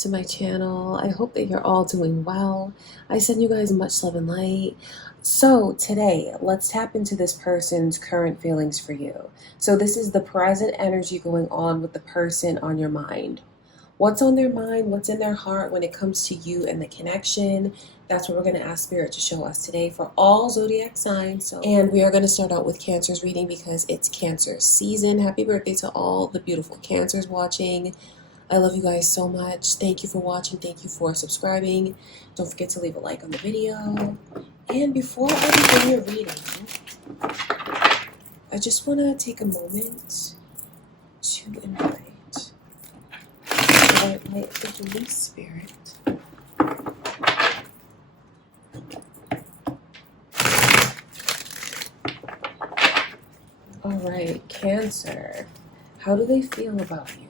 to my channel. I hope that you're all doing well. I send you guys much love and light. So today, let's tap into this person's current feelings for you. So this is the present energy going on with the person on your mind. What's on their mind, what's in their heart when it comes to you and the connection? That's what we're going to ask Spirit to show us today for all zodiac signs. And we are going to start out with Cancer's reading because it's Cancer season. Happy birthday to all the beautiful Cancers watching. I love you guys so much. Thank you for watching. Thank you for subscribing. Don't forget to leave a like on the video. And before I begin your reading, I just want to take a moment to invite my Holy Spirit. All right, Cancer. How do they feel about you?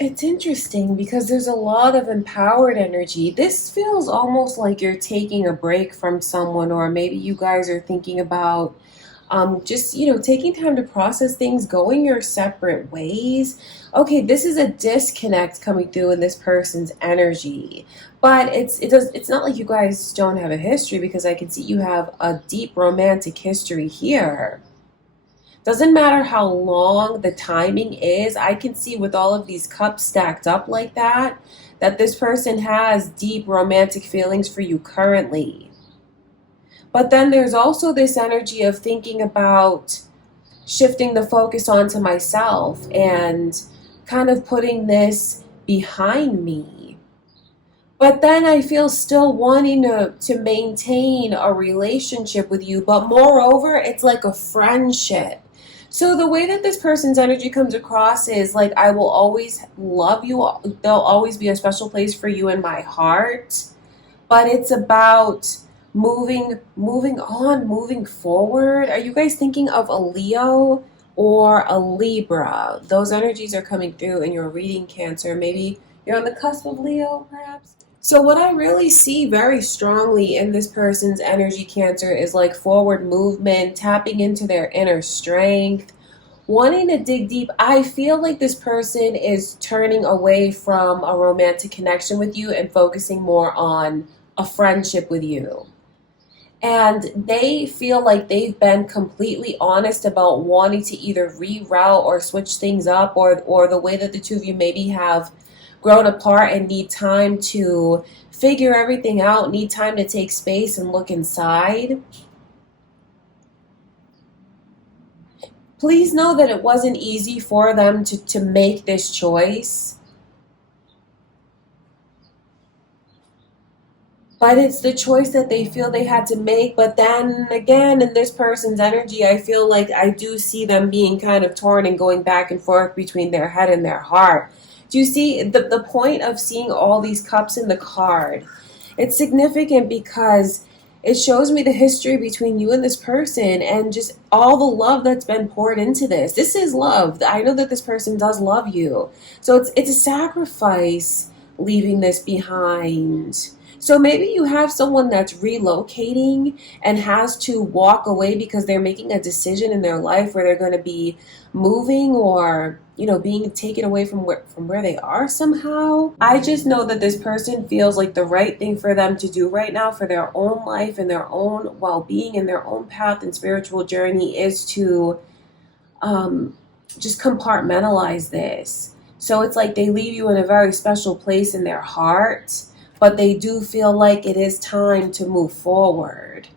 It's interesting because there's a lot of empowered energy. This feels almost like you're taking a break from someone, or maybe you guys are thinking about just, taking time to process things, going your separate ways. Okay, this is a disconnect coming through in this person's energy. But it's not like you guys don't have a history, because I can see you have a deep romantic history here. Doesn't matter how long the timing is. I can see with all of these cups stacked up like that this person has deep romantic feelings for you currently. But then there's also this energy of thinking about shifting the focus onto myself and kind of putting this behind me. But then I feel still wanting to maintain a relationship with you. But moreover, it's like a friendship. So the way that this person's energy comes across is like, I will always love you. There'll always be a special place for you in my heart. But it's about moving on, moving forward. Are you guys thinking of a Leo or a Libra? Those energies are coming through in your reading, Cancer. Maybe you're on the cusp of Leo, perhaps? So what I really see very strongly in this person's energy, Cancer, is like forward movement, tapping into their inner strength, wanting to dig deep. I feel like this person is turning away from a romantic connection with you and focusing more on a friendship with you. And they feel like they've been completely honest about wanting to either reroute or switch things up, or the way that the two of you maybe have grown apart and need time to figure everything out, need time to take space and look inside. Please know that it wasn't easy for them to make this choice. But it's the choice that they feel they had to make. But then again, in this person's energy, I feel like I do see them being kind of torn and going back and forth between their head and their heart. Do you see the point of seeing all these cups in the card? It's significant because it shows me the history between you and this person and just all the love that's been poured into this. This is love. I know that this person does love you. So it's a sacrifice leaving this behind. So maybe you have someone that's relocating and has to walk away because they're making a decision in their life where they're going to be moving, or being taken away from where they are somehow. I just know that this person feels like the right thing for them to do right now for their own life and their own well-being and their own path and spiritual journey is to just compartmentalize this. So it's like they leave you in a very special place in their heart, but they do feel like it is time to move forward.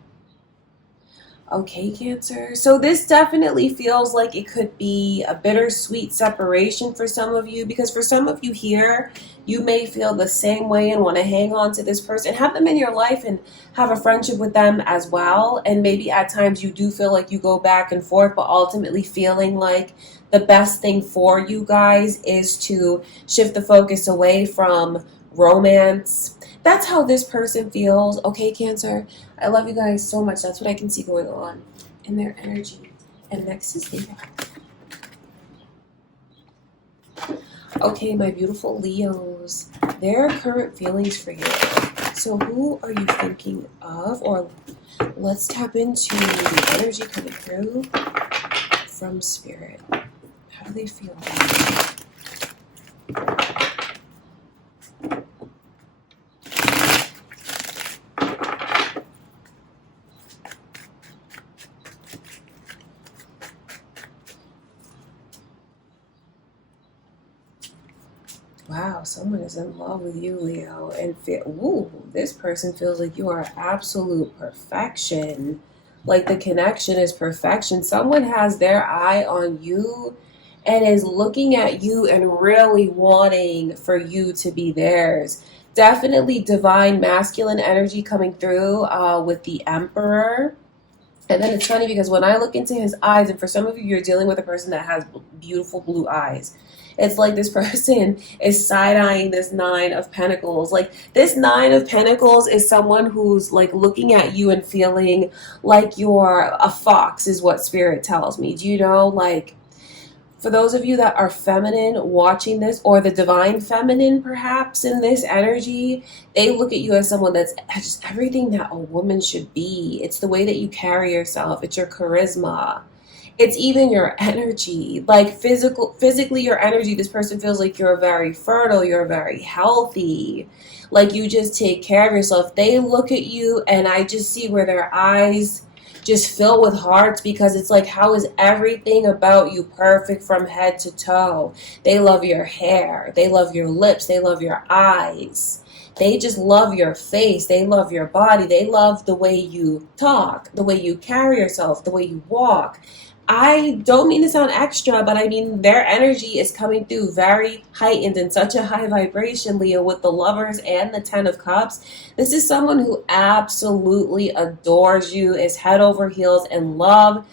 Okay, Cancer. So this definitely feels like it could be a bittersweet separation for some of you, because for some of you here, you may feel the same way and want to hang on to this person, have them in your life and have a friendship with them as well. And maybe at times you do feel like you go back and forth, but ultimately feeling like the best thing for you guys is to shift the focus away from romance. That's how this person feels. Okay, Cancer. I love you guys so much. That's what I can see going on in their energy. And next is Libra. Okay, my beautiful Leos, there are current feelings for you. So who are you thinking of? Or let's tap into the energy coming through from spirit. How do they feel? Wow, someone is in love with you, Leo, and ooh, this person feels like you are absolute perfection. Like the connection is perfection. Someone has their eye on you and is looking at you and really wanting for you to be theirs. Definitely divine masculine energy coming through with the Emperor. And then it's funny because when I look into his eyes, and for some of you, you're dealing with a person that has beautiful blue eyes. It's like this person is side eyeing this Nine of Pentacles. Like, this Nine of Pentacles is someone who's like looking at you and feeling like you're a fox, is what Spirit tells me. Do you know? Like, for those of you that are feminine watching this, or the divine feminine perhaps in this energy, they look at you as someone that's just everything that a woman should be. It's the way that you carry yourself, it's your charisma, it's even your energy, like physically your energy. This person feels like you're very fertile, you're very healthy, like you just take care of yourself. They look at you and I just see where their eyes just fill with hearts, because it's like, how is everything about you perfect from head to toe? They love your hair, they love your lips, they love your eyes, they just love your face, they love your body, they love the way you talk, the way you carry yourself, the way you walk. I don't mean to sound extra, but I mean their energy is coming through very heightened in such a high vibration, Leo, with the Lovers and the Ten of Cups. This is someone who absolutely adores you, is head over heels in love.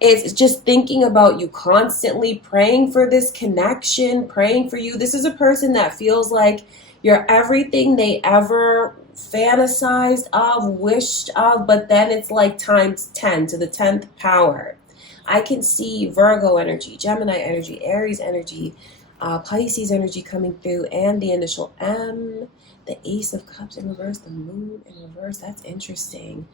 It's just thinking about you constantly, praying for this connection, praying for you. This is a person that feels like you're everything they ever fantasized of, wished of, but then it's like times 10 to the 10th power. I can see Virgo energy, Gemini energy, Aries energy, Pisces energy coming through, and the initial M, the Ace of Cups in reverse, the Moon in reverse. That's interesting.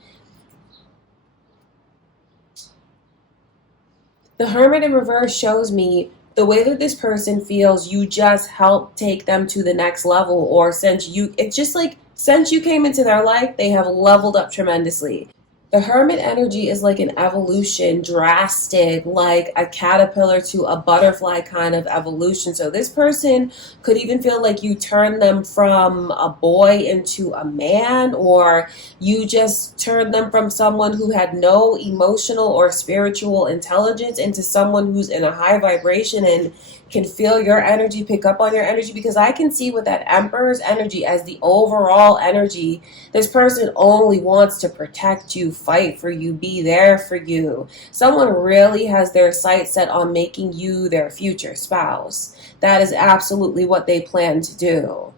The Hermit in reverse shows me the way that this person feels, you just help take them to the next level, or it's just like since you came into their life, they have leveled up tremendously. The Hermit energy is like an evolution, drastic, like a caterpillar to a butterfly kind of evolution. So this person could even feel like you turned them from a boy into a man, or you just turned them from someone who had no emotional or spiritual intelligence into someone who's in a high vibration and can feel your energy, pick up on your energy, because I can see with that Emperor's energy as the overall energy, this person only wants to protect you, fight for you, be there for you. Someone really has their sights set on making you their future spouse. That is absolutely what they plan to do.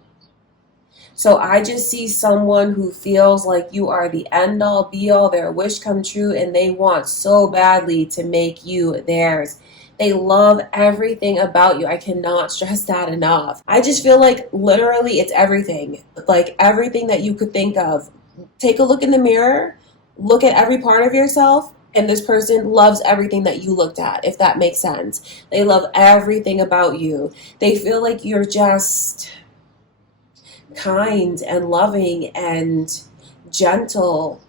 So I just see someone who feels like you are the end all be all, their wish come true, and they want so badly to make you theirs. They love everything about you. I cannot stress that enough. I just feel like literally it's everything. Like everything that you could think of. Take a look in the mirror, look at every part of yourself, and this person loves everything that you looked at, if that makes sense. They love everything about you. They feel like you're just kind and loving and gentle.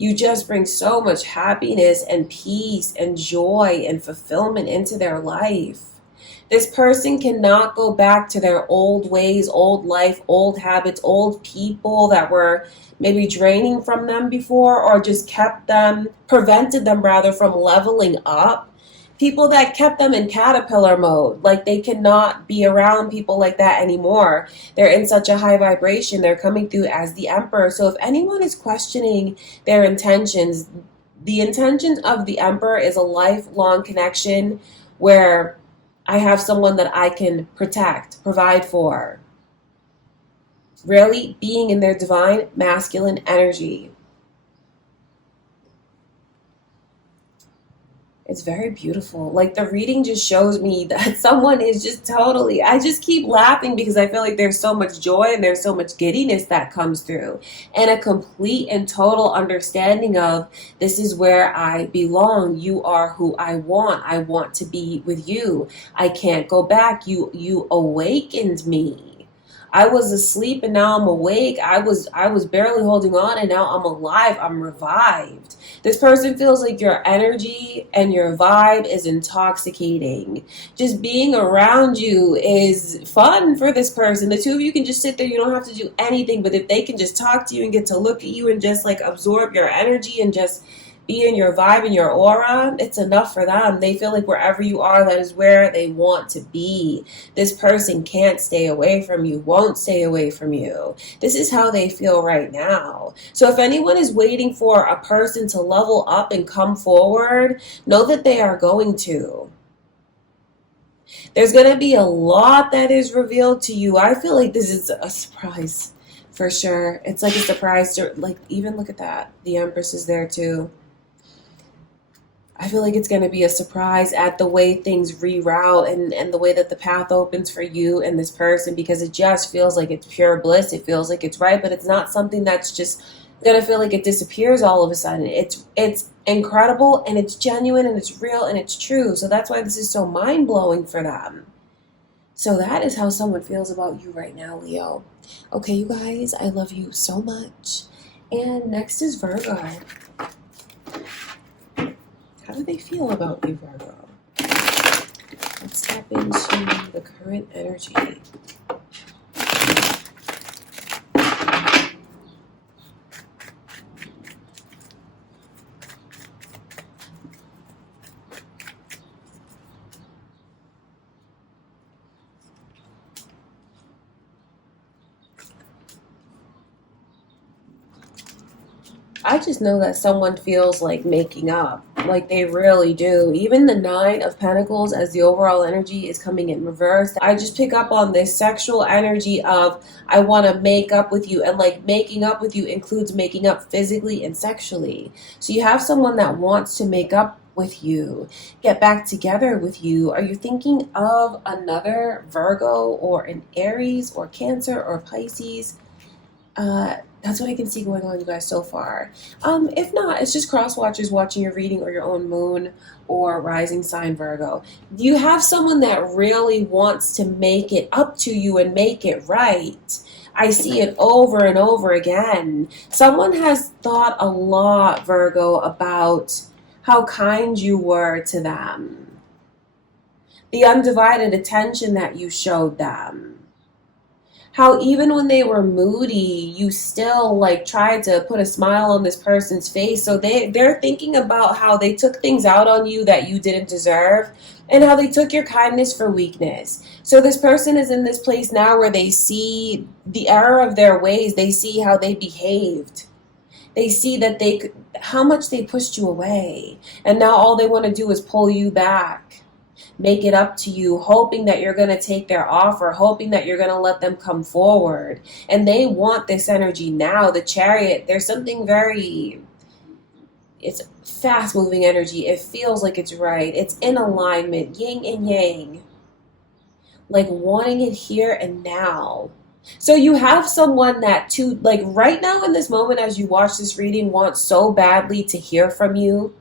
You just bring so much happiness and peace and joy and fulfillment into their life. This person cannot go back to their old ways, old life, old habits, old people that were maybe draining from them before, or just prevented them rather from leveling up. People that kept them in caterpillar mode, like they cannot be around people like that anymore. They're in such a high vibration. They're coming through as the Emperor. So if anyone is questioning their intentions, the intention of the Emperor is a lifelong connection where I have someone that I can protect, provide for. Really being in their divine masculine energy. It's very beautiful. Like the reading just shows me that someone is just totally, I just keep laughing because I feel like there's so much joy and there's so much giddiness that comes through. And a complete and total understanding of this is where I belong. You are who I want. I want to be with you. I can't go back. You awakened me. I was asleep and now I'm awake. I was barely holding on and now I'm alive. I'm revived. This person feels like your energy and your vibe is intoxicating. Just being around you is fun for this person. The two of you can just sit there. You don't have to do anything, but if they can just talk to you and get to look at you and just like absorb your energy and just be in your vibe and your aura, it's enough for them. They feel like wherever you are, that is where they want to be. This person can't stay away from you, won't stay away from you. This is how they feel right now. So if anyone is waiting for a person to level up and come forward, know that they are going to. There's going to be a lot that is revealed to you. I feel like this is a surprise for sure. It's like a surprise to, like, even look at that. The Empress is there too. I feel like it's going to be a surprise at the way things reroute and the way that the path opens for you and this person, because it just feels like it's pure bliss. It feels like it's right, but it's not something that's just going to feel like it disappears all of a sudden. It's incredible and it's genuine and it's real and it's true. So that's why this is so mind-blowing for them. So that is how someone feels about you right now, Leo. Okay, you guys, I love you so much. And next is Virgo. How do they feel about you, Virgo? Let's tap into the current energy. I just know that someone feels like making up, like they really do. Even the Nine of Pentacles as the overall energy is coming in reverse. I just pick up on this sexual energy of I want to make up with you, and like making up with you includes making up physically and sexually. So you have someone that wants to make up with you, get back together with you. Are you thinking of another Virgo or an Aries or Cancer or Pisces? That's what I can see going on, you guys, so far. If not, it's just cross watchers watching your reading, or your own moon or rising sign Virgo. You have someone that really wants to make it up to you and make it right. I see it over and over again. Someone has thought a lot, Virgo, about how kind you were to them, the undivided attention that you showed them. How even when they were moody, you still like tried to put a smile on this person's face. So they're thinking about how they took things out on you that you didn't deserve, and how they took your kindness for weakness. So this person is in this place now where they see the error of their ways. They see how they behaved. They see that how much they pushed you away. And now all they want to do is pull you back, make it up to you, hoping that you're going to take their offer, hoping that you're going to let them come forward. And they want this energy now. The Chariot, there's something it's fast moving energy. It feels like it's right. It's in alignment, yin and yang, like wanting it here and now. So you have someone that like right now in this moment as you watch this reading wants so badly to hear from you,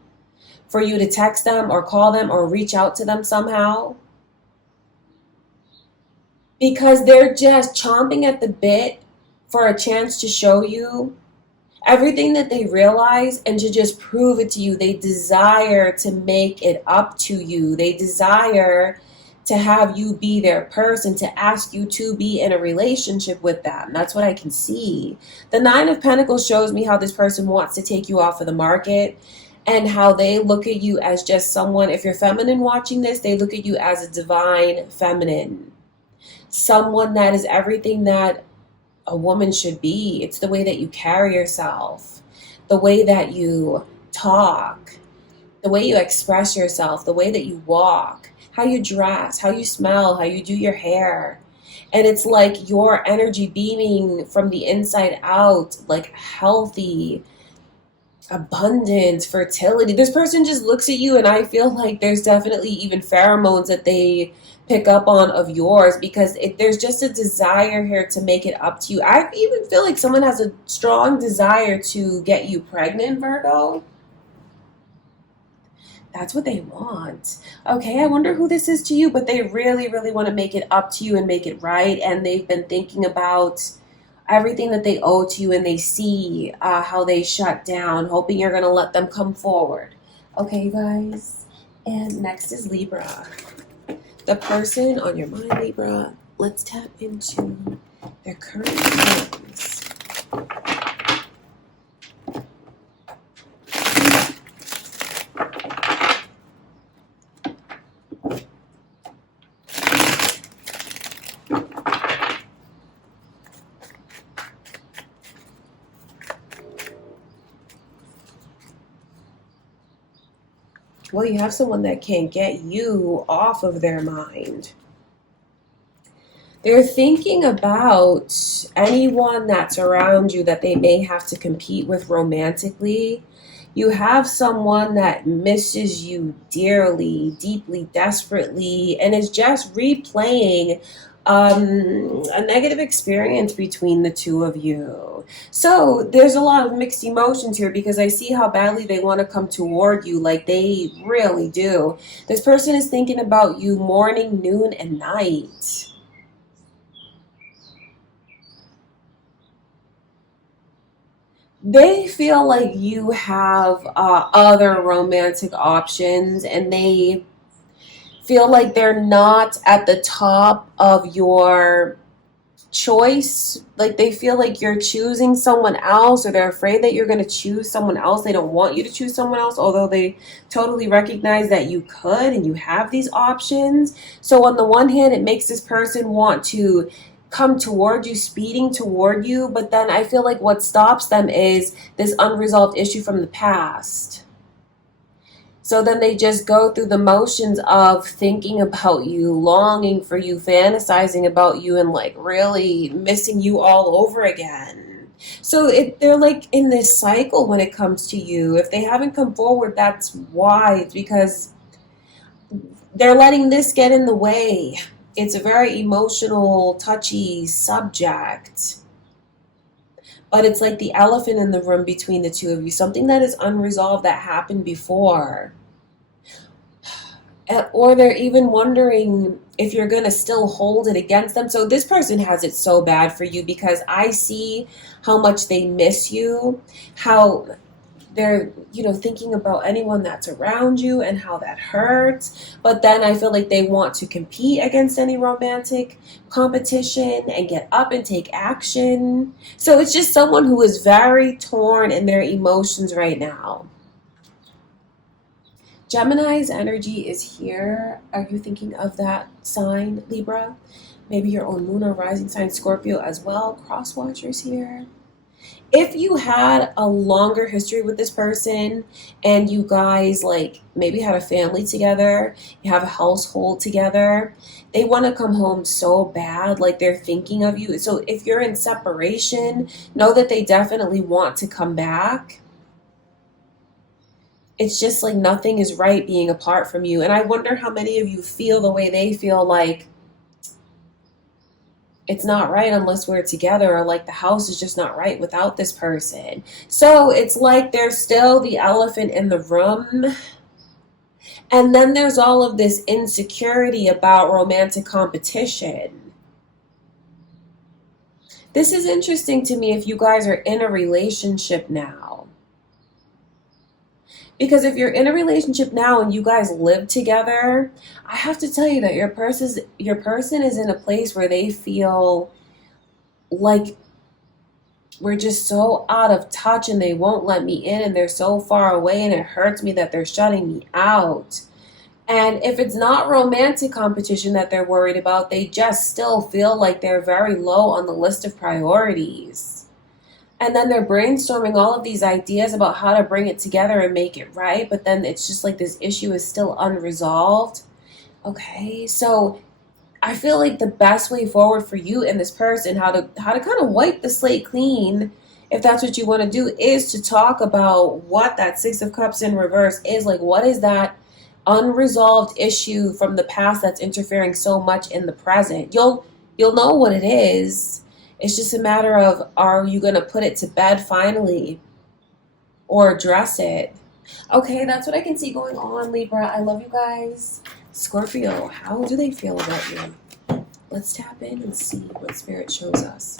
for you to text them or call them or reach out to them somehow, because they're just chomping at the bit for a chance to show you everything that they realize and to just prove it to you. They desire to make it up to you. They desire to have you be their person, to ask you to be in a relationship with them. That's what I can see. The Nine of Pentacles shows me how this person wants to take you off of the market, and how they look at you as just someone. If you're feminine watching this, they look at you as a divine feminine. Someone that is everything that a woman should be. It's the way that you carry yourself, the way that you talk, the way you express yourself, the way that you walk, how you dress, how you smell, how you do your hair. And it's like your energy beaming from the inside out, like healthy, abundance, fertility. This person just looks at you, and I feel like there's definitely even pheromones that they pick up on of yours, because there's just a desire here to make it up to you. I even feel like someone has a strong desire to get you pregnant, Virgo. That's what they want. Okay, I wonder who this is to you, but they really, really want to make it up to you and make it right. And they've been thinking about everything that they owe to you, and they see how they shut down, hoping you're going to let them come forward. Okay, you guys. And next is Libra. The person on your mind, Libra, let's tap into their current feelings. Well, you have someone that can't get you off of their mind. They're thinking about anyone that's around you that they may have to compete with romantically. You have someone that misses you dearly, deeply, desperately, and is just replaying a negative experience between the two of you. So there's a lot of mixed emotions here, because I see how badly they want to come toward you, like they really do. This person is thinking about you morning, noon, and night. They feel like you have other romantic options, and they feel like they're not at the top of your choice. Like they feel like you're choosing someone else, or they're afraid that you're going to choose someone else. They don't want you to choose someone else, although they totally recognize that you could and you have these options. So on the one hand, it makes this person want to come toward you, speeding toward you, but then I feel like what stops them is this unresolved issue from the past. So then they just go through the motions of thinking about you, longing for you, fantasizing about you, and like really missing you all over again. So they're like in this cycle when it comes to you. If they haven't come forward, that's why. It's because they're letting this get in the way. It's a very emotional, touchy subject. But it's like the elephant in the room between the two of you, something that is unresolved that happened before. Or they're even wondering if you're going to still hold it against them. So this person has it so bad for you, because I see how much they miss you, how they're, thinking about anyone that's around you and how that hurts. But then I feel like they want to compete against any romantic competition and get up and take action. So it's just someone who is very torn in their emotions right now. Gemini's energy is here. Are you thinking of that sign, Libra? Maybe your own moon or rising sign, Scorpio as well. Cross watchers here. If you had a longer history with this person, and you guys like maybe had a family together, you have a household together, they want to come home so bad, like they're thinking of you. So if you're in separation, know that they definitely want to come back. It's just like nothing is right being apart from you. And I wonder how many of you feel the way they feel, like it's not right unless we're together, or like the house is just not right without this person. So it's like there's still the elephant in the room. And then there's all of this insecurity about romantic competition. This is interesting to me if you guys are in a relationship now. Because if you're in a relationship now and you guys live together, I have to tell you that your person is in a place where they feel like we're just so out of touch, and they won't let me in, and they're so far away, and it hurts me that they're shutting me out. And if it's not romantic competition that they're worried about, they just still feel like they're very low on the list of priorities. And then they're brainstorming all of these ideas about how to bring it together and make it right. But then it's just like this issue is still unresolved. Okay, so I feel like the best way forward for you and this person, how to kind of wipe the slate clean, if that's what you want to do, is to talk about what that Six of Cups in reverse is. Like, what is that unresolved issue from the past that's interfering so much in the present? You'll know what it is. It's just a matter of, are you going to put it to bed finally or address it? Okay, that's what I can see going on, Libra. I love you guys. Scorpio, how do they feel about you? Let's tap in and see what Spirit shows us.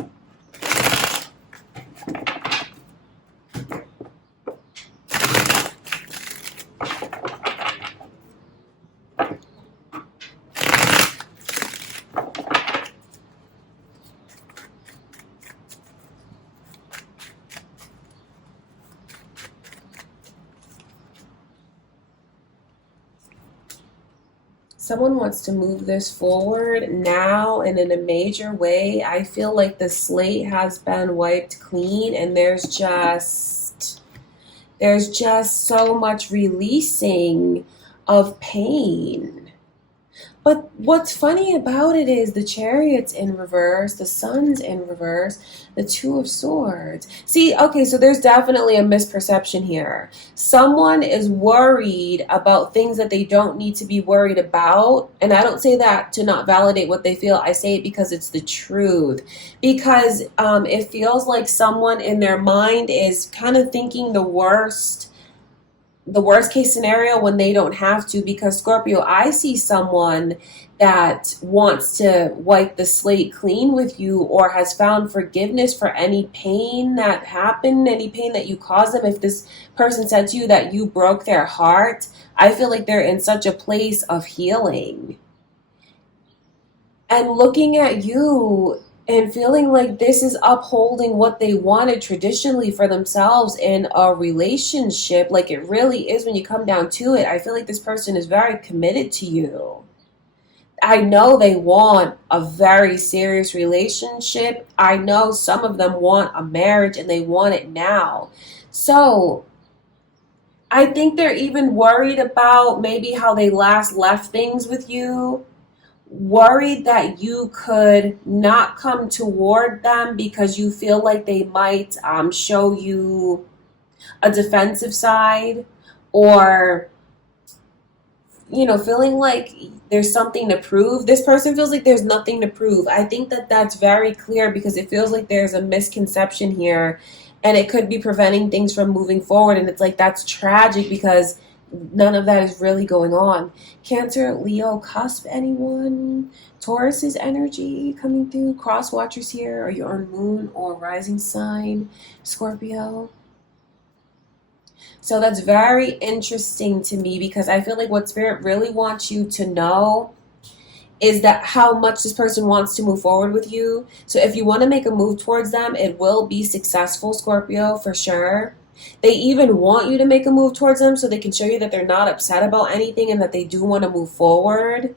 Someone wants to move this forward now and in a major way. I feel like the slate has been wiped clean, and there's just so much releasing of pain. But what's funny about it is the Chariot's in reverse, the Sun's in reverse, the Two of Swords. See, okay, so there's definitely a misperception here. Someone is worried about things that they don't need to be worried about. And I don't say that to not validate what they feel. I say it because it's the truth. Because it feels like someone in their mind is kind of thinking the worst case scenario when they don't have to. Because Scorpio, I see someone that wants to wipe the slate clean with you, or has found forgiveness for any pain that happened, any pain that you caused them. If this person said to you that you broke their heart, I feel like they're in such a place of healing and looking at you and feeling like this is upholding what they wanted traditionally for themselves in a relationship. Like, it really is when you come down to it. I feel like this person is very committed to you. I know they want a very serious relationship. I know some of them want a marriage and they want it now. So I think they're even worried about maybe how they last left things with you, worried that you could not come toward them because you feel like they might show you a defensive side, or feeling like there's something to prove. This person feels like there's nothing to prove. I think that that's very clear because it feels like there's a misconception here, and it could be preventing things from moving forward. And it's like, that's tragic because none of that is really going on. Cancer, Leo, cusp, anyone? Taurus's energy coming through. Cross watchers here. Are you on moon or rising sign? Scorpio. So that's very interesting to me, because I feel like what Spirit really wants you to know is that how much this person wants to move forward with you. So if you want to make a move towards them, it will be successful, Scorpio, for sure. They even want you to make a move towards them so they can show you that they're not upset about anything and that they do want to move forward.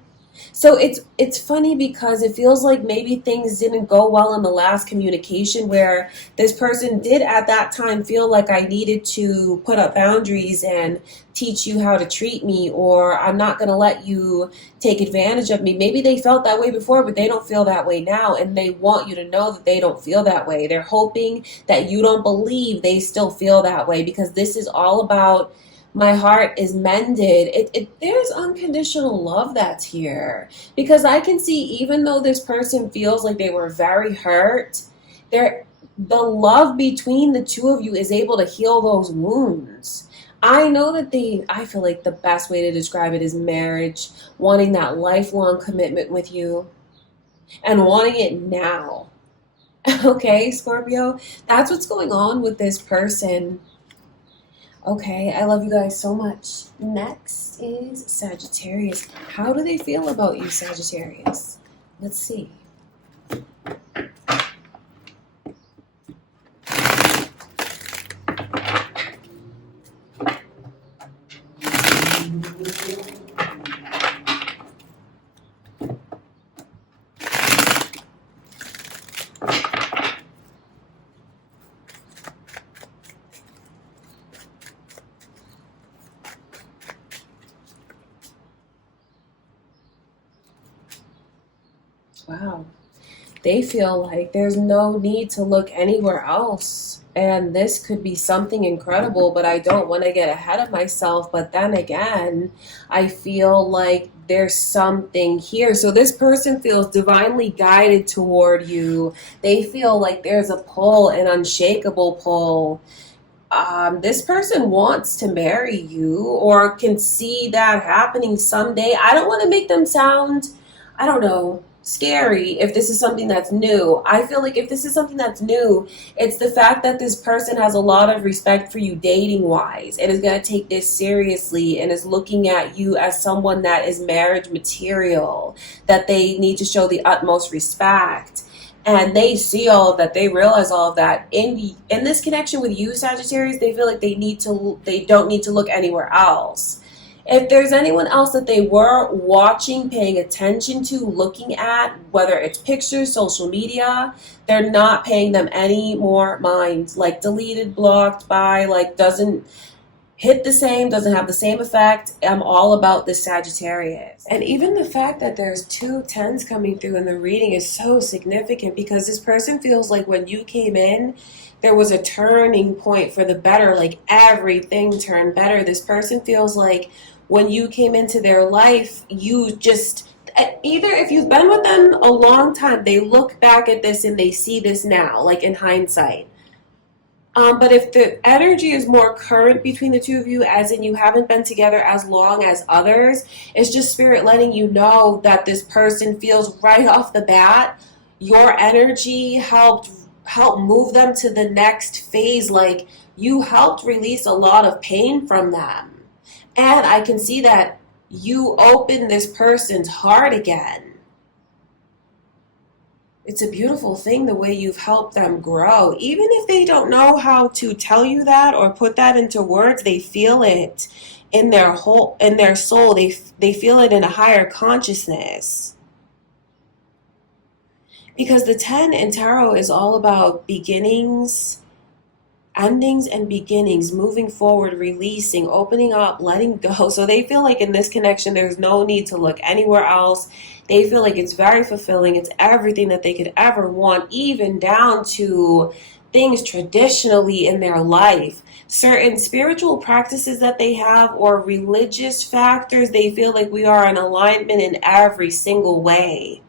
So it's funny because it feels like maybe things didn't go well in the last communication, where this person did at that time feel like, I needed to put up boundaries and teach you how to treat me, or I'm not going to let you take advantage of me. Maybe they felt that way before, but they don't feel that way now, and they want you to know that they don't feel that way. They're hoping that you don't believe they still feel that way, because this is all about, my heart is mended. There's unconditional love that's here, because I can see, even though this person feels like they were very hurt, the love between the two of you is able to heal those wounds. I know that I feel like the best way to describe it is marriage, wanting that lifelong commitment with you and wanting it now. Okay, Scorpio, that's what's going on with this person. Okay, I love you guys so much. Next is Sagittarius. How do they feel about you, Sagittarius? Let's see. Wow. They feel like there's no need to look anywhere else. And this could be something incredible, but I don't want to get ahead of myself. But then again, I feel like there's something here. So this person feels divinely guided toward you. They feel like there's a pull, an unshakable pull. This person wants to marry you or can see that happening someday. I don't want to make them sound, I don't know, scary if this is something that's new. I feel like if this is something that's new, it's the fact that this person has a lot of respect for you dating wise and is going to take this seriously and is looking at you as someone that is marriage material, that they need to show the utmost respect. And they see all of that, they realize all of that in this connection with you, Sagittarius. They feel like they don't need to look anywhere else. If there's anyone else that they were watching, paying attention to, looking at, whether it's pictures, social media, they're not paying them any more mind. Like deleted, blocked by, like doesn't hit the same, doesn't have the same effect. I'm all about this Sagittarius. And even the fact that there's two tens coming through in the reading is so significant because this person feels like when you came in, there was a turning point for the better, like everything turned better. This person feels like when you came into their life, you just, either if you've been with them a long time, they look back at this and they see this now, like in hindsight. But if the energy is more current between the two of you, as in you haven't been together as long as others, it's just spirit letting you know that this person feels right off the bat your energy help move them to the next phase. Like you helped release a lot of pain from them. And I can see that you open this person's heart again. It's a beautiful thing the way you've helped them grow. Even if they don't know how to tell you that or put that into words, they feel it in their soul. They feel it in a higher consciousness. Because the 10 in tarot is all about beginnings, endings and beginnings, moving forward, releasing, opening up, letting go. So they feel like in this connection, there's no need to look anywhere else. They feel like it's very fulfilling. It's everything that they could ever want, even down to things traditionally in their life. Certain spiritual practices that they have or religious factors, they feel like we are in alignment in every single way.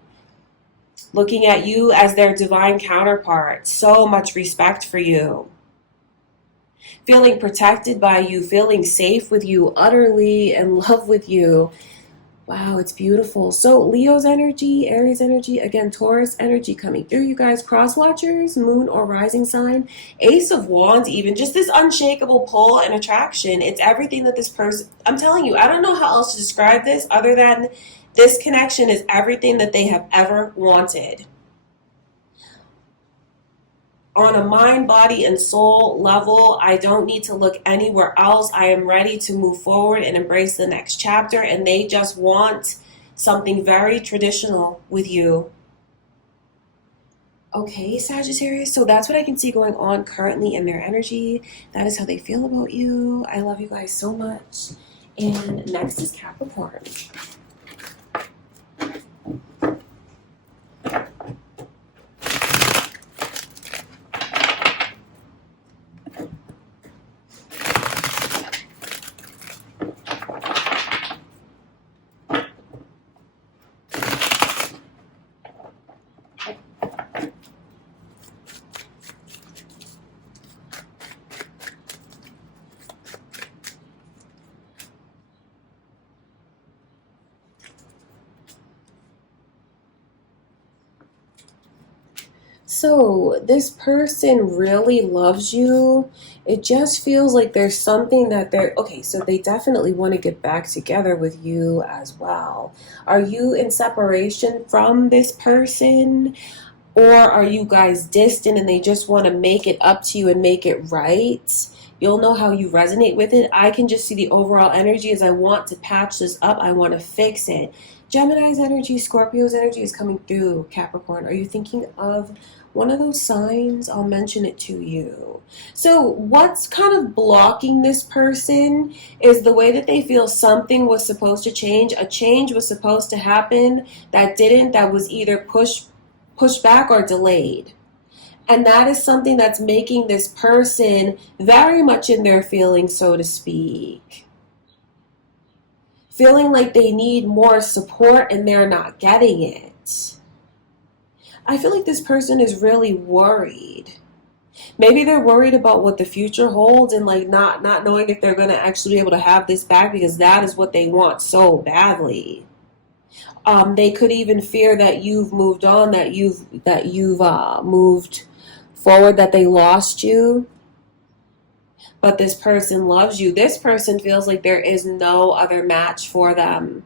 Looking at you as their divine counterpart. So much respect for you. Feeling protected by you, feeling safe with you, utterly in love with you. Wow, it's beautiful. So Leo's energy, Aries energy, again, Taurus energy coming through, you guys. Cross watchers, moon or rising sign, Ace of Wands even. Just this unshakable pull and attraction. It's everything that this person, I'm telling you, I don't know how else to describe this other than this connection is everything that they have ever wanted. On a mind, body, and soul level, I don't need to look anywhere else. I am ready to move forward and embrace the next chapter. And they just want something very traditional with you. Okay, Sagittarius. So that's what I can see going on currently in their energy. That is how they feel about you. I love you guys so much. And next is Capricorn. So this person really loves you. It just feels like there's something that they're, okay, so they definitely want to get back together with you as well. Are you in separation from this person? Or are you guys distant and they just want to make it up to you and make it right? You'll know how you resonate with it. I can just see the overall energy as I want to patch this up. I want to fix it. Gemini's energy, Scorpio's energy is coming through, Capricorn. Are you thinking of one of those signs? I'll mention it to you. So what's kind of blocking this person is the way that they feel something was supposed to change. A change was supposed to happen that didn't, that was either pushed pushed back or delayed. And that is something that's making this person very much in their feelings, so to speak. Feeling like they need more support and they're not getting it. I feel like this person is really worried. Maybe they're worried about what the future holds and like not knowing if they're going to actually be able to have this back because that is what they want so badly. They could even fear that you've moved on, that you've moved forward, that they lost you. But this person loves you. This person feels like there is no other match for them.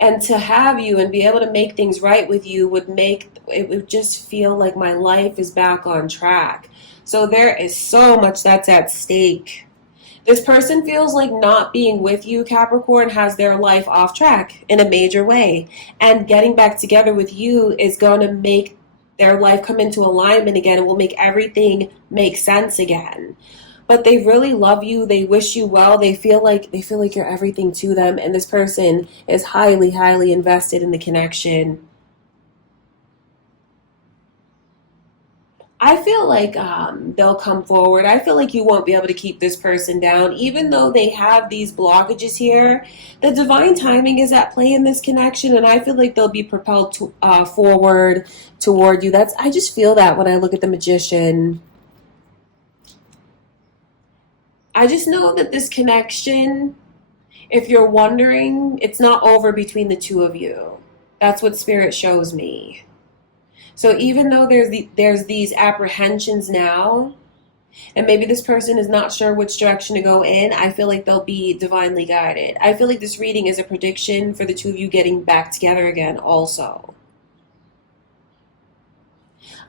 And to have you and be able to make things right with you would just feel like my life is back on track. So there is so much that's at stake. This person feels like not being with you, Capricorn, has their life off track in a major way. And getting back together with you is going to make their life come into alignment again. It will make everything make sense again. But they really love you. They wish you well. They feel like you're everything to them. And this person is highly, highly invested in the connection. I feel like they'll come forward. I feel like you won't be able to keep this person down. Even though they have these blockages here, the divine timing is at play in this connection. And I feel like they'll be propelled forward toward you. I just feel that when I look at the Magician. I just know that this connection, if you're wondering, it's not over between the two of you. That's what Spirit shows me. So even though there's these apprehensions now, and maybe this person is not sure which direction to go in, I feel like they'll be divinely guided. I feel like this reading is a prediction for the two of you getting back together again also.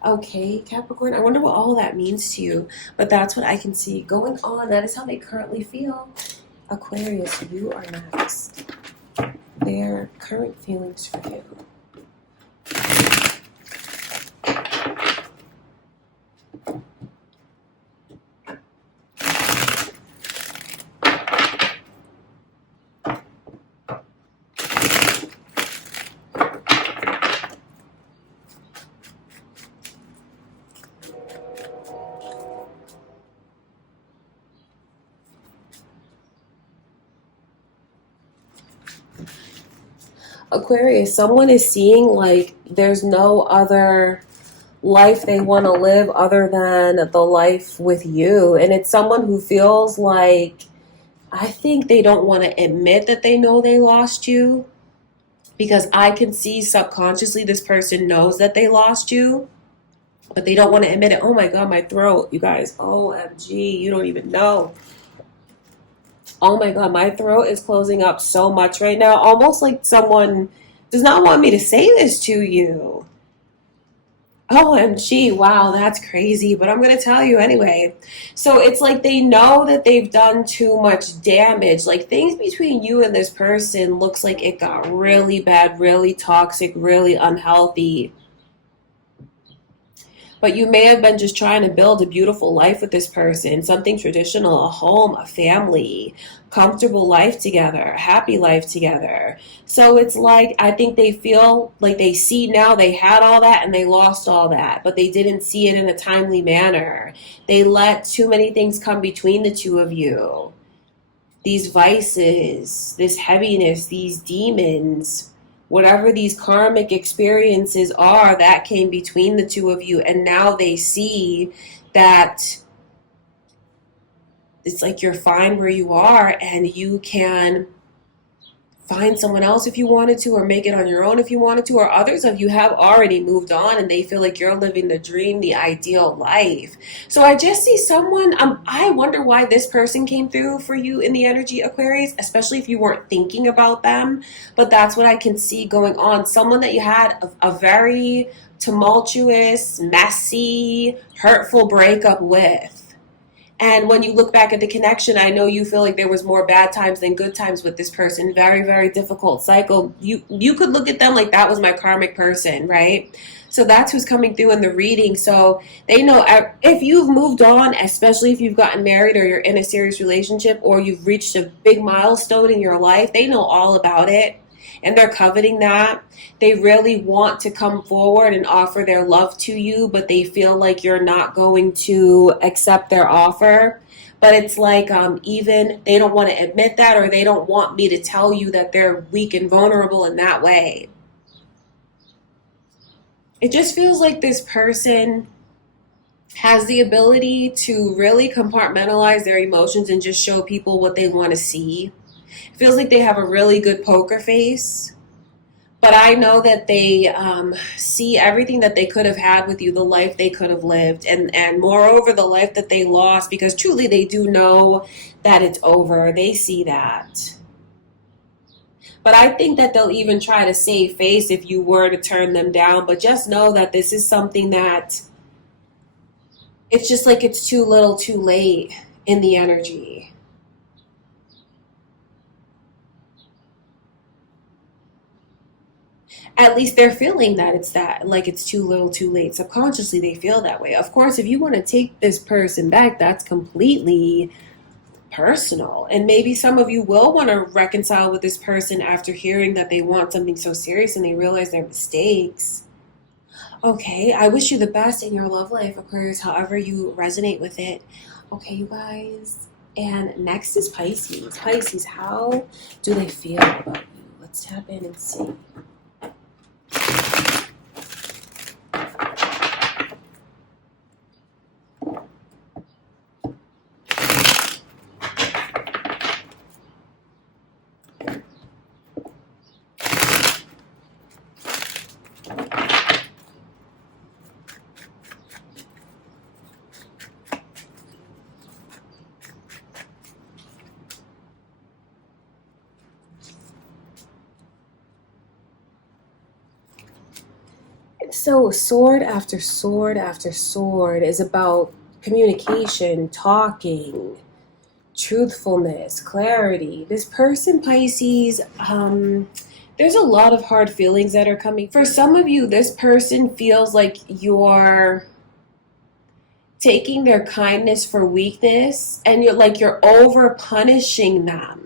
Okay, Capricorn, I wonder what all of that means to you, but that's what I can see going on. That is how they currently feel. Aquarius, you are next. Their current feelings for you. Aquarius, someone is seeing like there's no other life they want to live other than the life with you. And it's someone who feels like, I think they don't want to admit that they know they lost you, because I can see subconsciously this person knows that they lost you, but they don't want to admit it. Oh my God, my throat, you guys. OMG, you don't even know. Oh my God, my throat is closing up so much right now. Almost like someone does not want me to say this to you. OMG, wow, that's crazy. But I'm going to tell you anyway. So it's like they know that they've done too much damage. Like things between you and this person looks like it got really bad, really toxic, really unhealthy. But you may have been just trying to build a beautiful life with this person, something traditional, a home, a family, comfortable life together, a happy life together. So it's like, I think they feel like they see now they had all that and they lost all that, but they didn't see it in a timely manner. They let too many things come between the two of you. These vices, this heaviness, these demons, whatever these karmic experiences are, that came between the two of you. And now they see that it's like you're fine where you are and you can find someone else if you wanted to, or make it on your own if you wanted to, or others of you have already moved on and they feel like you're living the dream, the ideal life. So I just see someone, I wonder why this person came through for you in the energy, Aquarius, especially if you weren't thinking about them, but that's what I can see going on. Someone that you had a very tumultuous, messy, hurtful breakup with. And when you look back at the connection, I know you feel like there was more bad times than good times with this person. Very, very difficult cycle. You could look at them like that was my karmic person, right? So that's who's coming through in the reading. So they know if you've moved on, especially if you've gotten married or you're in a serious relationship or you've reached a big milestone in your life, they know all about it. and they're coveting that. They really want to come forward and offer their love to you, but they feel like you're not going to accept their offer. But it's like even they don't want to admit that, or they don't want me to tell you that they're weak and vulnerable in that way. It just feels like this person has the ability to really compartmentalize their emotions and just show people what they want to see. It feels like they have a really good poker face, but I know that they see everything that they could have had with you, the life they could have lived, and moreover, the life that they lost, because truly they do know that it's over. They see that. But I think that they'll even try to save face if you were to turn them down. But just know that this is something that it's just like it's too little too late in the energy. At least they're feeling that it's that, like it's too little too late. Subconsciously, they feel that way. Of course, if you want to take this person back, that's completely personal. And maybe some of you will want to reconcile with this person after hearing that they want something so serious and they realize their mistakes. Okay, I wish you the best in your love life, Aquarius, however you resonate with it. Okay, you guys. And next is Pisces. Pisces, how do they feel about you? Let's tap in and see. So, sword after sword after sword is about communication, talking, truthfulness, clarity. This person, Pisces, there's a lot of hard feelings that are coming. For some of you, this person feels like you're taking their kindness for weakness, and you're over punishing them.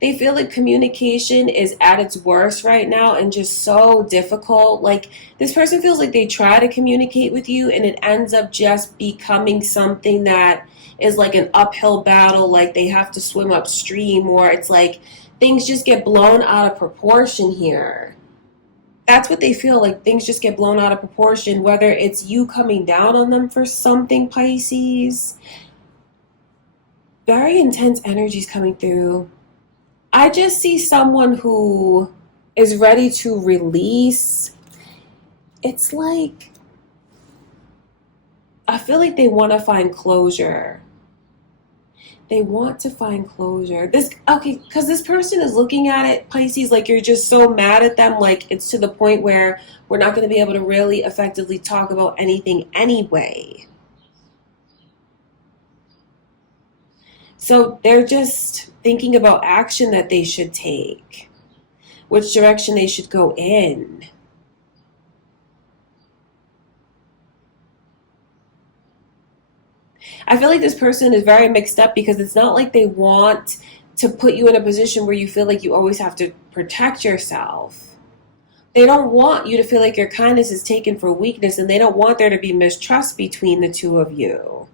They feel like communication is at its worst right now and just so difficult. Like, this person feels like they try to communicate with you and it ends up just becoming something that is like an uphill battle. Like, they have to swim upstream, or it's like things just get blown out of proportion here. That's what they feel like. Things just get blown out of proportion, whether it's you coming down on them for something, Pisces. Very intense energies coming through. I just see someone who is ready to release. It's like, I feel like they want to find closure. They want to find closure. Because this person is looking at it, Pisces, like you're just so mad at them. Like, it's to the point where we're not going to be able to really effectively talk about anything anyway. So they're just thinking about action that they should take, which direction they should go in. I feel like this person is very mixed up because it's not like they want to put you in a position where you feel like you always have to protect yourself. They don't want you to feel like your kindness is taken for weakness, and they don't want there to be mistrust between the two of you.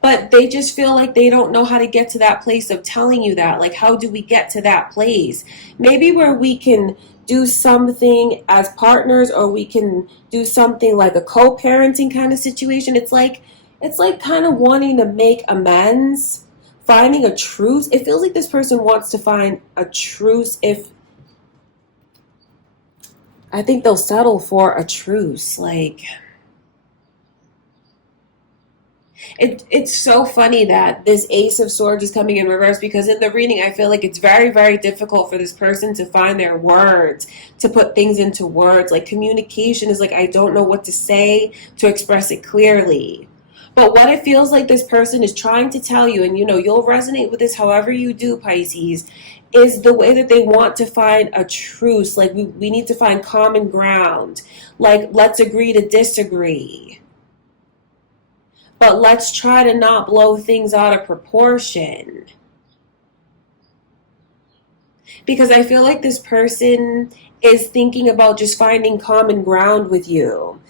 But they just feel like they don't know how to get to that place of telling you that. Like, how do we get to that place? Maybe where we can do something as partners, or we can do something like a co-parenting kind of situation. It's like kind of wanting to make amends, finding a truce. It feels like this person wants to find a truce. I think they'll settle for a truce. Like, it's so funny that this Ace of Swords is coming in reverse, because in the reading I feel like it's very, very difficult for this person to find their words, to put things into words. Like, communication is like, I don't know what to say to express it clearly. But what it feels like this person is trying to tell you, and you'll resonate with this however you do, Pisces, is the way that they want to find a truce. Like, we need to find common ground. Like, let's agree to disagree. But let's try to not blow things out of proportion. because I feel like this person is thinking about just finding common ground with you.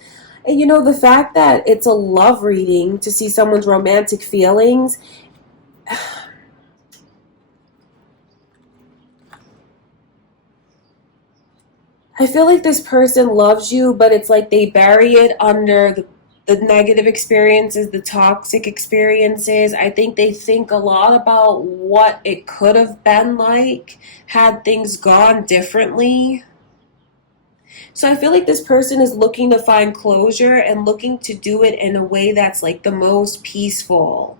And the fact that it's a love reading to see someone's romantic feelings, I feel like this person loves you, but it's like they bury it under the negative experiences, the toxic experiences. I think they think a lot about what it could have been like had things gone differently. So I feel like this person is looking to find closure and looking to do it in a way that's like the most peaceful.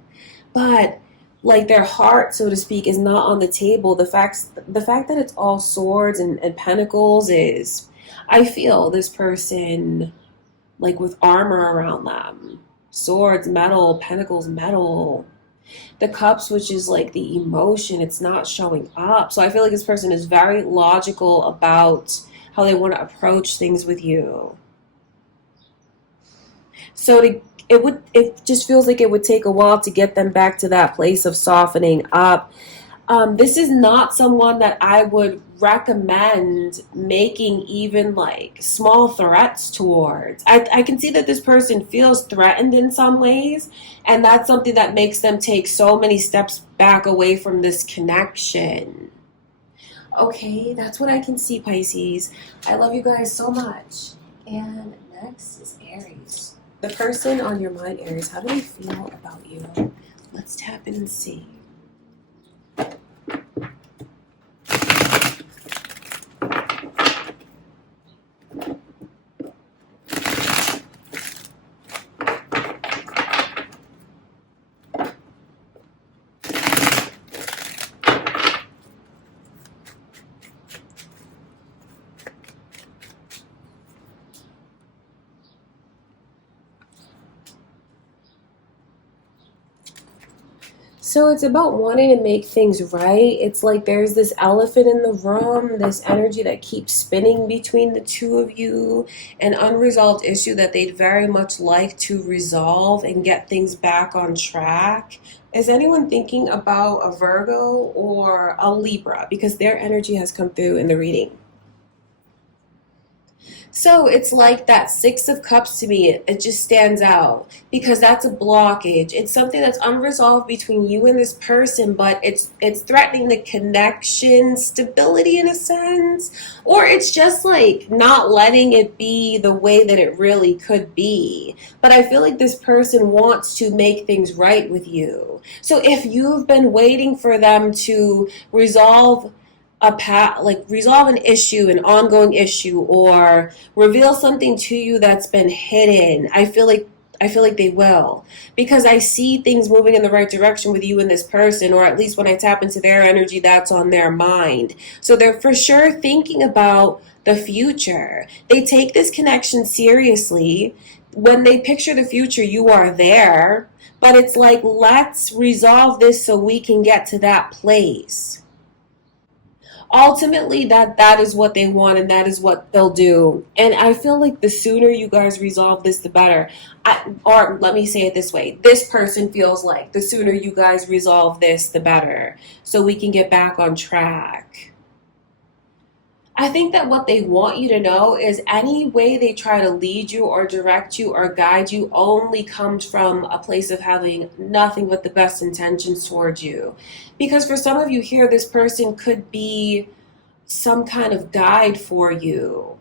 But like their heart, so to speak, is not on the table. The fact that it's all swords and pentacles is, I feel this person like with armor around them. Swords, metal, pentacles, metal. The cups, which is like the emotion, it's not showing up. So I feel like this person is very logical about how they want to approach things with you. So it just feels like it would take a while to get them back to that place of softening up. This is not someone that I would recommend making even like small threats towards. I can see that this person feels threatened in some ways, and that's something that makes them take so many steps back away from this connection. Okay, that's what I can see, Pisces. I love you guys so much. And next is Aries. The person on your mind, Aries, how do they feel about you? Let's tap in and see. So it's about wanting to make things right. It's like there's this elephant in the room, this energy that keeps spinning between the two of you, an unresolved issue that they'd very much like to resolve and get things back on track. Is anyone thinking about a Virgo or a Libra? Because their energy has come through in the reading. So it's like that Six of Cups to me, it just stands out because that's a blockage. It's something that's unresolved between you and this person, but it's threatening the connection, stability in a sense, or it's just like not letting it be the way that it really could be. But I feel like this person wants to make things right with you. So if you've been waiting for them to resolve an issue, an ongoing issue, or reveal something to you that's been hidden, I feel like they will, because I see things moving in the right direction with you and this person, or at least when I tap into their energy, that's on their mind. So they're for sure thinking about the future. They take this connection seriously. When they picture the future, you are there, but it's like, let's resolve this so we can get to that place. Ultimately, that is what they want, and that is what they'll do. And I feel like the sooner you guys resolve this, the better. Or let me say it this way, this person feels like the sooner you guys resolve this, the better, so we can get back on track. I think that what they want you to know is any way they try to lead you or direct you or guide you only comes from a place of having nothing but the best intentions towards you. Because for some of you here, this person could be some kind of guide for you,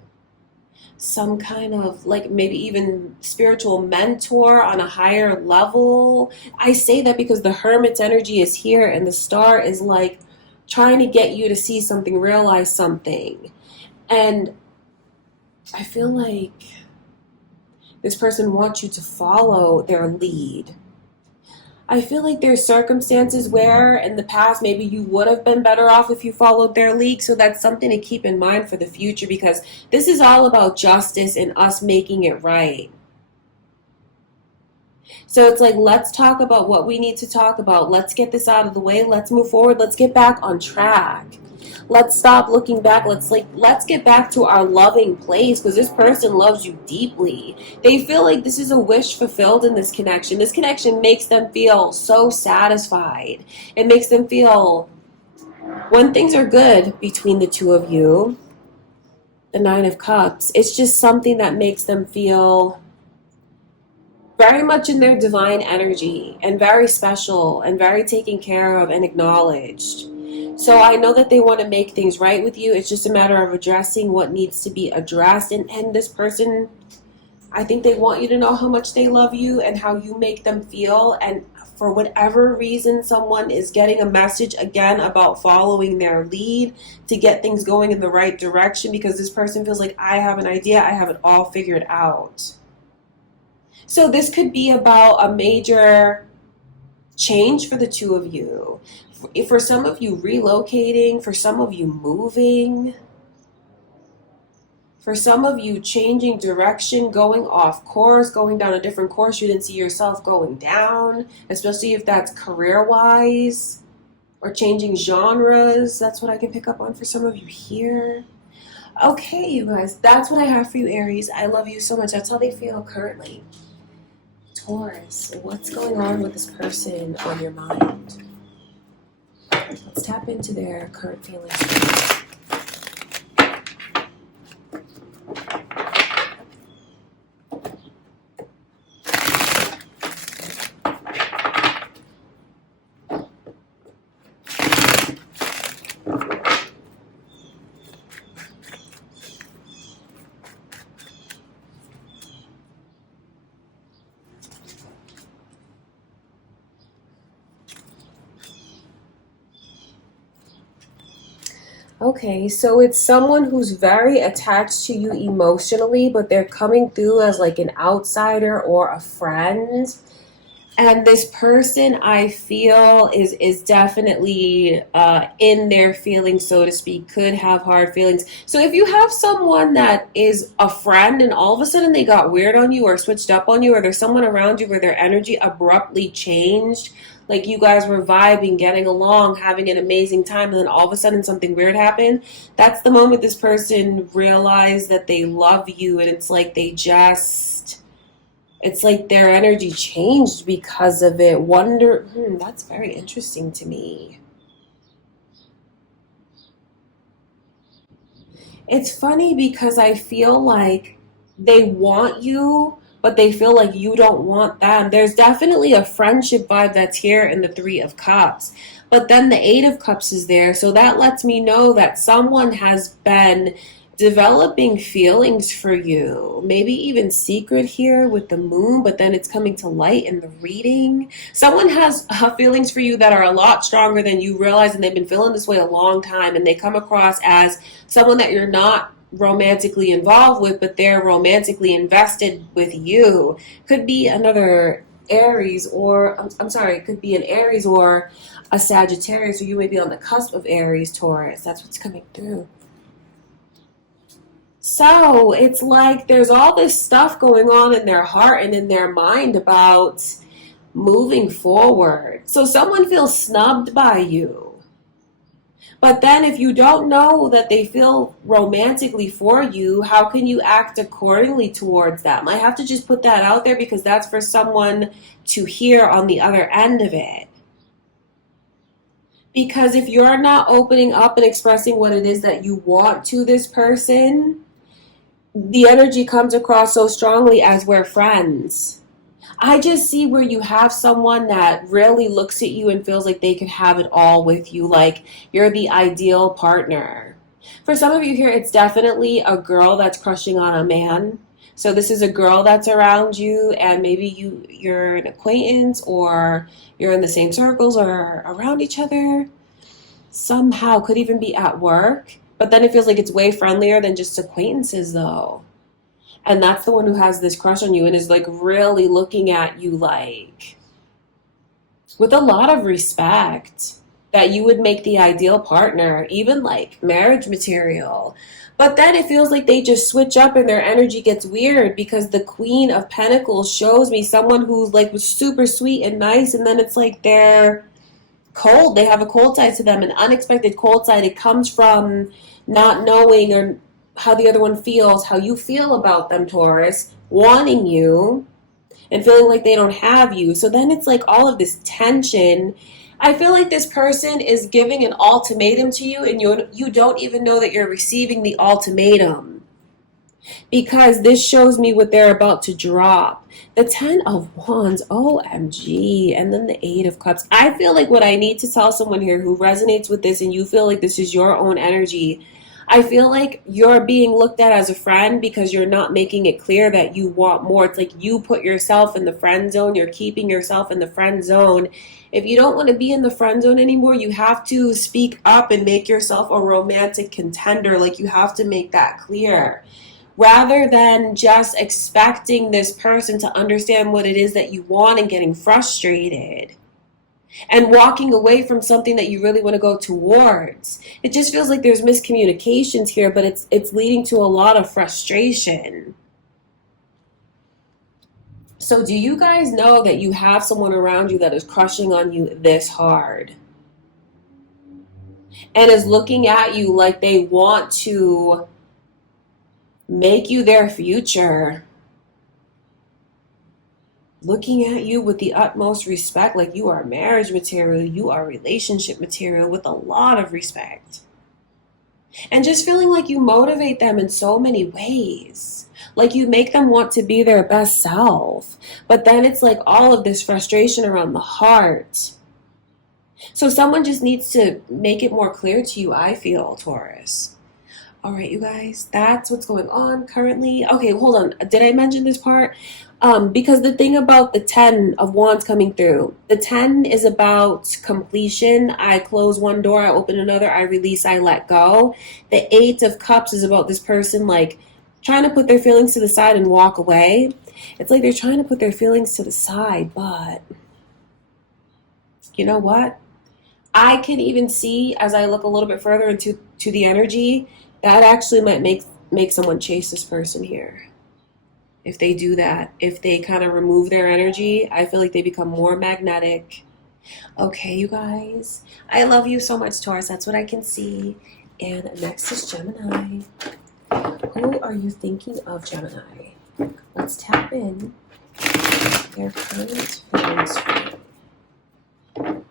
some kind of like maybe even spiritual mentor on a higher level. I say that because the Hermit's energy is here and the star is like trying to get you to see something, realize something. And I feel like this person wants you to follow their lead. I feel like there's circumstances where in the past maybe you would have been better off if you followed their lead. So that's something to keep in mind for the future, because this is all about justice and us making it right. So it's like, let's talk about what we need to talk about. Let's get this out of the way. Let's move forward. Let's get back on track. Let's stop looking back. Let's get back to our loving place, because this person loves you deeply. They feel like this is a wish fulfilled in this connection. This connection makes them feel so satisfied. It makes them feel When things are good between the two of you, the Nine of Cups, it's just something that makes them feel very much in their divine energy and very special and very taken care of and acknowledged. So I know that they want to make things right with you. It's just a matter of addressing what needs to be addressed. And this person, I think they want you to know how much they love you and how you make them feel. And for whatever reason, someone is getting a message again about following their lead to get things going in the right direction, because this person feels like, I have an idea, I have it all figured out. So this could be about a major change for the two of you. For some of you, relocating, for some of you, moving, for some of you, changing direction, going off course, going down a different course you didn't see yourself going down, especially if that's career-wise, or changing genres. That's what I can pick up on for some of you here. Okay, you guys, that's what I have for you, Aries. I love you so much. That's how they feel currently. Taurus, what's going on with this person on your mind? Let's tap into their current feelings. Okay, so it's someone who's very attached to you emotionally, but they're coming through as like an outsider or a friend. And this person, I feel, is definitely in their feelings, so to speak, could have hard feelings. So if you have someone that is a friend and all of a sudden they got weird on you or switched up on you, or there's someone around you where their energy abruptly changed, like you guys were vibing, getting along, having an amazing time, and then all of a sudden something weird happened, that's the moment this person realized that they love you, and it's like they just... it's like their energy changed because of it. That's very interesting to me. It's funny because I feel like they want you, but they feel like you don't want them. There's definitely a friendship vibe that's here in the Three of Cups. But then the Eight of Cups is there. So that lets me know that someone has been developing feelings for you, maybe even secret here with the moon, but then it's coming to light in the reading. Someone has feelings for you that are a lot stronger than you realize, and they've been feeling this way a long time, and they come across as someone that you're not romantically involved with, but they're romantically invested with you. Could be another Aries, or I'm sorry, it could be an Aries or a Sagittarius, or you may be on the cusp of Aries, Taurus. That's what's coming through. So it's like there's all this stuff going on in their heart and in their mind about moving forward. So someone feels snubbed by you. But then if you don't know that they feel romantically for you, how can you act accordingly towards them? I have to just put that out there because that's for someone to hear on the other end of it. Because if you're not opening up and expressing what it is that you want to this person, the energy comes across so strongly as we're friends. I just see where you have someone that really looks at you and feels like they could have it all with you, like you're the ideal partner. For some of you here, it's definitely a girl that's crushing on a man. So this is a girl that's around you, and maybe you're an acquaintance, or you're in the same circles or around each other. Somehow, could even be at work. But then it feels like it's way friendlier than just acquaintances, though. And that's the one who has this crush on you and is like really looking at you like with a lot of respect, that you would make the ideal partner, even like marriage material. But then it feels like they just switch up and their energy gets weird, because the Queen of Pentacles shows me someone who's like was super sweet and nice, and then it's like they're cold. They have a cold side to them, an unexpected cold side. It comes from not knowing or how the other one feels, how you feel about them, Taurus, wanting you and feeling like they don't have you. So then it's like all of this tension. I feel like this person is giving an ultimatum to you, and you don't even know that you're receiving the ultimatum, because this shows me what they're about to drop. The 10 of Wands, OMG, and then the 8 of Cups. I feel like what I need to tell someone here who resonates with this and you feel like this is your own energy, I feel like you're being looked at as a friend because you're not making it clear that you want more. It's like you put yourself in the friend zone. You're keeping yourself in the friend zone. If you don't want to be in the friend zone anymore, you have to speak up and make yourself a romantic contender. Like, you have to make that clear, rather than just expecting this person to understand what it is that you want and getting frustrated and walking away from something that you really want to go towards. It just feels like there's miscommunications here, but it's leading to a lot of frustration. So do you guys know that you have someone around you that is crushing on you this hard and is looking at you like they want to make you their future? Looking at you with the utmost respect, like you are marriage material, you are relationship material, with a lot of respect. And just feeling like you motivate them in so many ways. Like you make them want to be their best self. But then it's like all of this frustration around the heart. So someone just needs to make it more clear to you, I feel, Taurus. All right, you guys, that's what's going on currently. Okay, hold on. Did I mention this part? Because the thing about the 10 of Wands coming through, the 10 is about completion. I close one door, I open another, I release, I let go. The 8 of Cups is about this person like trying to put their feelings to the side and walk away. It's like they're trying to put their feelings to the side, but you know what? I can even see, as I look a little bit further into the energy, that actually might make someone chase this person here. If they do that, if they kind of remove their energy, I feel like they become more magnetic. Okay, you guys, I love you so much, Taurus. That's what I can see. And next is Gemini. Who are you thinking of, Gemini? Let's tap in their current feelings for you.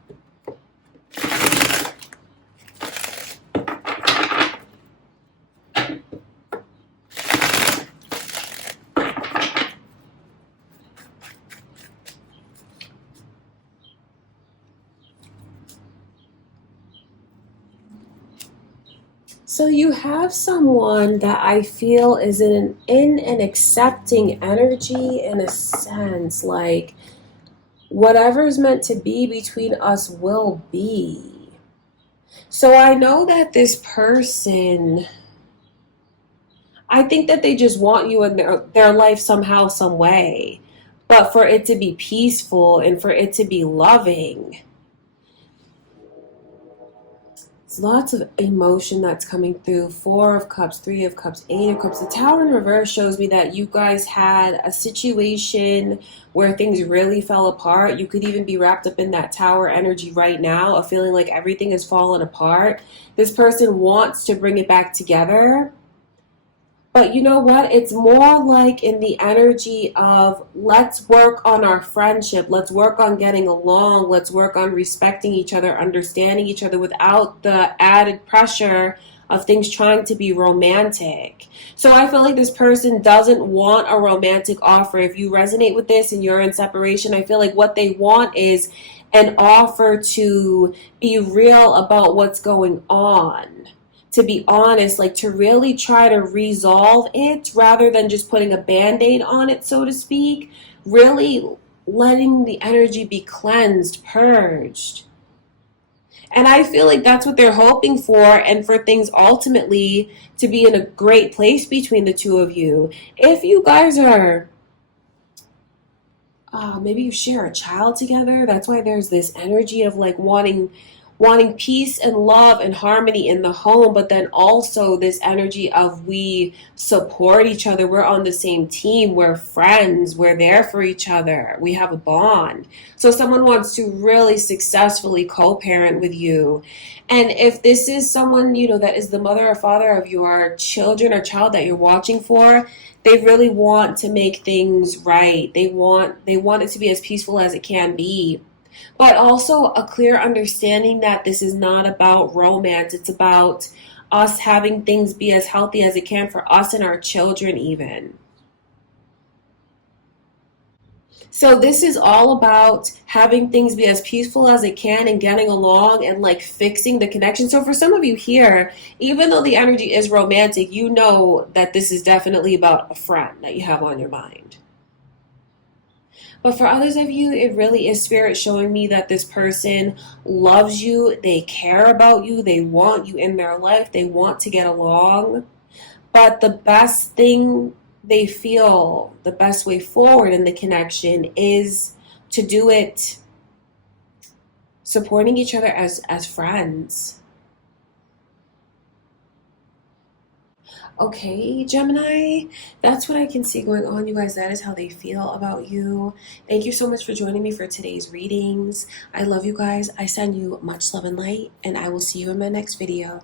So you have someone that I feel is in an accepting energy, in a sense, like whatever's meant to be between us will be. So I know that this person, I think that they just want you in their life somehow, some way. But for it to be peaceful and for it to be loving, lots of emotion that's coming through. 4 of Cups, 3 of Cups, 8 of Cups. The Tower in reverse shows me that you guys had a situation where things really fell apart. You could even be wrapped up in that Tower energy right now, of feeling like everything has fallen apart. This person wants to bring it back together. But you know what? It's more like in the energy of, let's work on our friendship. Let's work on getting along. Let's work on respecting each other, understanding each other without the added pressure of things trying to be romantic. So I feel like this person doesn't want a romantic offer. If you resonate with this and you're in separation, I feel like what they want is an offer to be real about what's going on. To be honest, like to really try to resolve it rather than just putting a band-aid on it, so to speak. Really letting the energy be cleansed, purged. And I feel like that's what they're hoping for, and for things ultimately to be in a great place between the two of you. If you guys are, maybe you share a child together, that's why there's this energy of like wanting peace and love and harmony in the home, but then also this energy of we support each other, we're on the same team, we're friends, we're there for each other, we have a bond. So someone wants to really successfully co-parent with you. And if this is someone, you know, that is the mother or father of your children or child that you're watching for, they really want to make things right. They want it to be as peaceful as it can be. but also a clear understanding that this is not about romance. It's about us having things be as healthy as it can for us and our children, even. So this is all about having things be as peaceful as it can and getting along and like fixing the connection. So for some of you here, even though the energy is romantic, you know that this is definitely about a friend that you have on your mind. But for others of you, it really is spirit showing me that this person loves you, they care about you, they want you in their life, they want to get along. But the best thing they feel, the best way forward in the connection is to do it supporting each other as friends. Okay, Gemini, that's what I can see going on, you guys. That is how they feel about you. Thank you so much for joining me for today's readings. I love you guys. I send you much love and light, and I will see you in my next video.